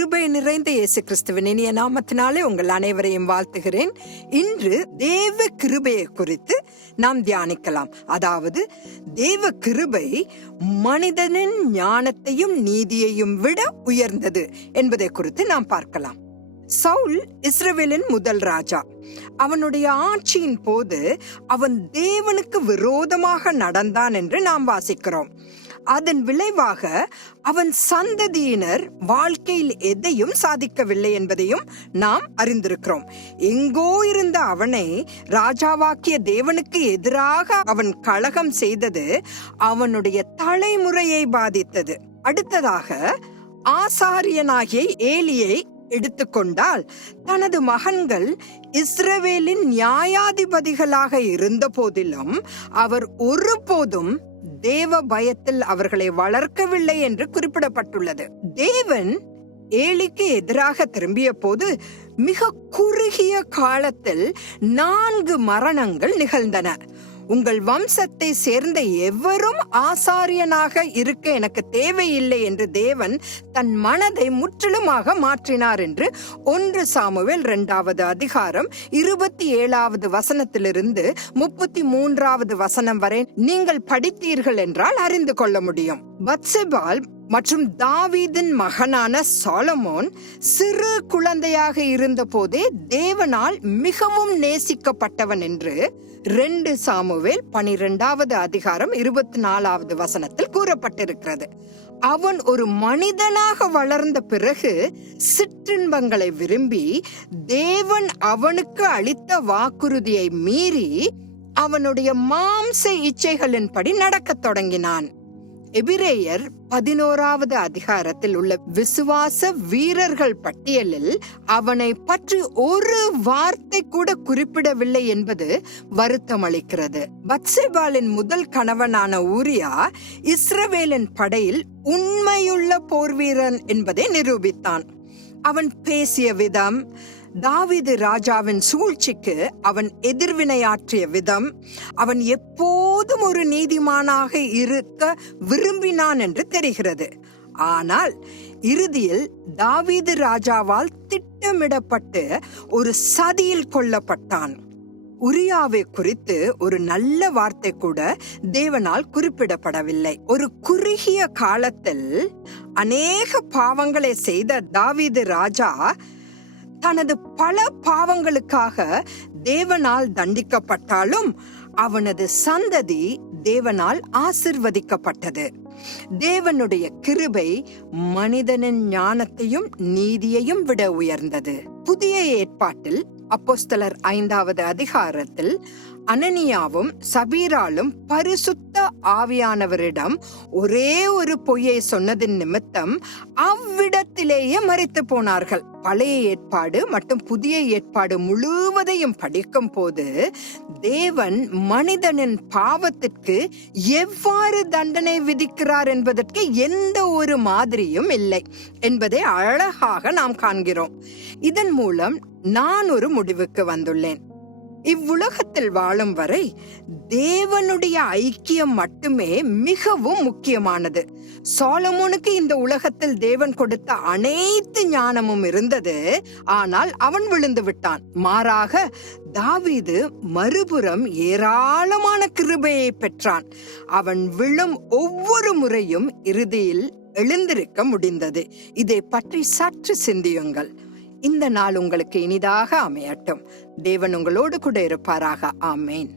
கிருபை நிறைந்த இயேசு கிறிஸ்துவின் இனிய நாமத்தினாலே உங்கள் அனைவரையும் வாழ்த்துகிறேன். இன்று தேவ கிருபையை குறித்து நாம் தியானிக்கலாம். அதாவது தேவ கிருபை மனிதனின் ஞானத்தையும் நீதியையும் விட உயர்ந்தது என்பதை குறித்து நாம் பார்க்கலாம். சவுல் இஸ்ரவேலின் முதல் ராஜா. அவனுடைய ஆட்சியின் போது அவன் தேவனுக்கு விரோதமாக நடந்தான் என்று நாம் வாசிக்கிறோம். அதன் விளைவாக அவன் சந்ததியினர் வாழ்க்கையில் எதையும் சாதிக்கவில்லை என்பதையும் நாம் அறிந்திருக்கிறோம். எங்கோ இருந்த அவனை ராஜாவாக்கிய தேவனுக்கு எதிராக அவன் கழகம் செய்தது அவனுடைய தலைமுறையை பாதித்தது. அடுத்ததாக ஆசாரியனாகிய ஏலியை எடுத்துக்கொண்டால் தனது மகன்கள் இஸ்ரவேலின் நியாயாதிபதிகளாக இருந்த போதிலும் அவர் ஒருபோதும் தேவ பயத்தில் அவர்களை வளர்க்கவில்லை என்று குறிப்பிடப்பட்டுள்ளது. தேவன் ஏலிக்கு எதிராக திரும்பிய போது மிக குறுகிய காலத்தில் நான்கு மரணங்கள் நிகழ்ந்தன. உங்கள் வம்சத்தை சேர்ந்த எவரும் ஆசாரியனாக இருக்க எனக்கு தேவையில்லை என்று தேவன் தன் மனதை முற்றிலுமாக மாற்றினார் என்று ஒன்று சாமுவேல் இரண்டாவது அதிகாரம் இருபத்தி ஏழாவது வசனத்திலிருந்து முப்பத்தி மூன்றாவது வசனம் வரை நீங்கள் படித்தீர்கள் என்றால் அறிந்து கொள்ள முடியும். பத்செபால் மற்றும் தாவீதின் மகனான சாலமோன் சிறு குழந்தையாக இருந்தபோதே தேவனால் மிகவும் நேசிக்கப்பட்டவன் என்று ரெண்டு சாமுவேல் பனிரெண்டாவது அதிகாரம் இருபத்தி நாலாவது வசனத்தில் கூறப்பட்டிருக்கிறது. அவன் ஒரு மனிதனாக வளர்ந்த பிறகு சிற்றின்பங்களை விரும்பி தேவன் அவனுக்கு அளித்த வாக்குறுதியை மீறி அவனுடைய மாம்ச இச்சைகளின்படி நடக்கத் தொடங்கினான். எபிரேயர் பதினோராவது அதிகாரத்தில் உள்ள விசுவாச வீரர்கள் பட்டியலில் அவனை பற்றி ஒரு வார்த்தை கூட குறிப்பிடவில்லை என்பது வருத்தம் அளிக்கிறது. பத்சேபாலின் முதல் கணவனான ஊரியா இஸ்ரவேலின் படையில் உண்மையுள்ள போர்வீரன் என்பதை நிரூபித்தான். அவன் பேசிய விதம் தாவீது ராஜாவின் சூழ்ச்சிக்கு அவன் எதிர்வினையாற்றிய விதம் அவன் எப்போதும் ஒரு நீதிமானாக இருக்க விரும்பினான் என்று தெரிகிறது. ஆனால் இறுதியில் தாவீது ராஜாவால் திட்டமிடப்பட்டு ஒரு சதியில் கொல்லப்பட்டான். உரியாவை குறித்து ஒரு நல்ல வார்த்தை கூட தேவனால் குறிப்பிடப்படவில்லை. ஒரு குறுகிய காலத்தில் அநேக பாவங்களை செய்த தாவீது ராஜா தனது பல பாவங்களுக்காக தேவனால் தண்டிக்கப்பட்டாலும் அவனது சந்ததி தேவனால் ஆசிர்வதிக்கப்பட்டது. தேவனுடைய கிருபை மனிதனின் ஞானத்தையும் நீதியையும் விட உயர்ந்தது. புதிய ஏற்பாட்டில் அப்போஸ்தலர் ஐந்தாவது அதிகாரத்தில் அனனியாவும் சபீராலும் பரிசுத்த ஆவியானவரிடம் ஒரே ஒரு பொய்யை சொன்னதின் நிமித்தம் அவ்விடத்திலேயே மறைத்து போனார்கள். பழைய ஏற்பாடு மற்றும் புதிய ஏற்பாடு முழுவதையும் படிக்கும் போது தேவன் மனிதனின் பாவத்திற்கு எவ்வாறு தண்டனை விதிக்கிறார் என்பதற்கு எந்த ஒரு மாதிரியும் இல்லை என்பதை அழகாக நாம் காண்கிறோம். இதன் மூலம் நான் ஒரு முடிவுக்கு வந்துள்ளேன். இவ்வுலகத்தில் வாழும் வரை தேவனுடைய ஐக்கியம் மட்டுமே மிகவும் முக்கியமானது. சோலமோனுக்கு இந்த உலகத்தில் தேவன் கொடுத்த அனைத்து ஞானமும் இருந்தது. ஆனால் அவன் விழுந்து விட்டான். மாறாக தாவீது மறுபுறம் ஏராளமான கிருபையை பெற்றான். அவன் விழும் ஒவ்வொரு முறையும் இறுதியில் எழுந்திருக்க முடிந்தது. இதை பற்றி சற்று சிந்தியுங்கள். இந்த நாள் உங்களுக்கு இனிதாக அமையட்டும். தேவன் உங்களோடு கூட இருப்பாராக. ஆமேன்.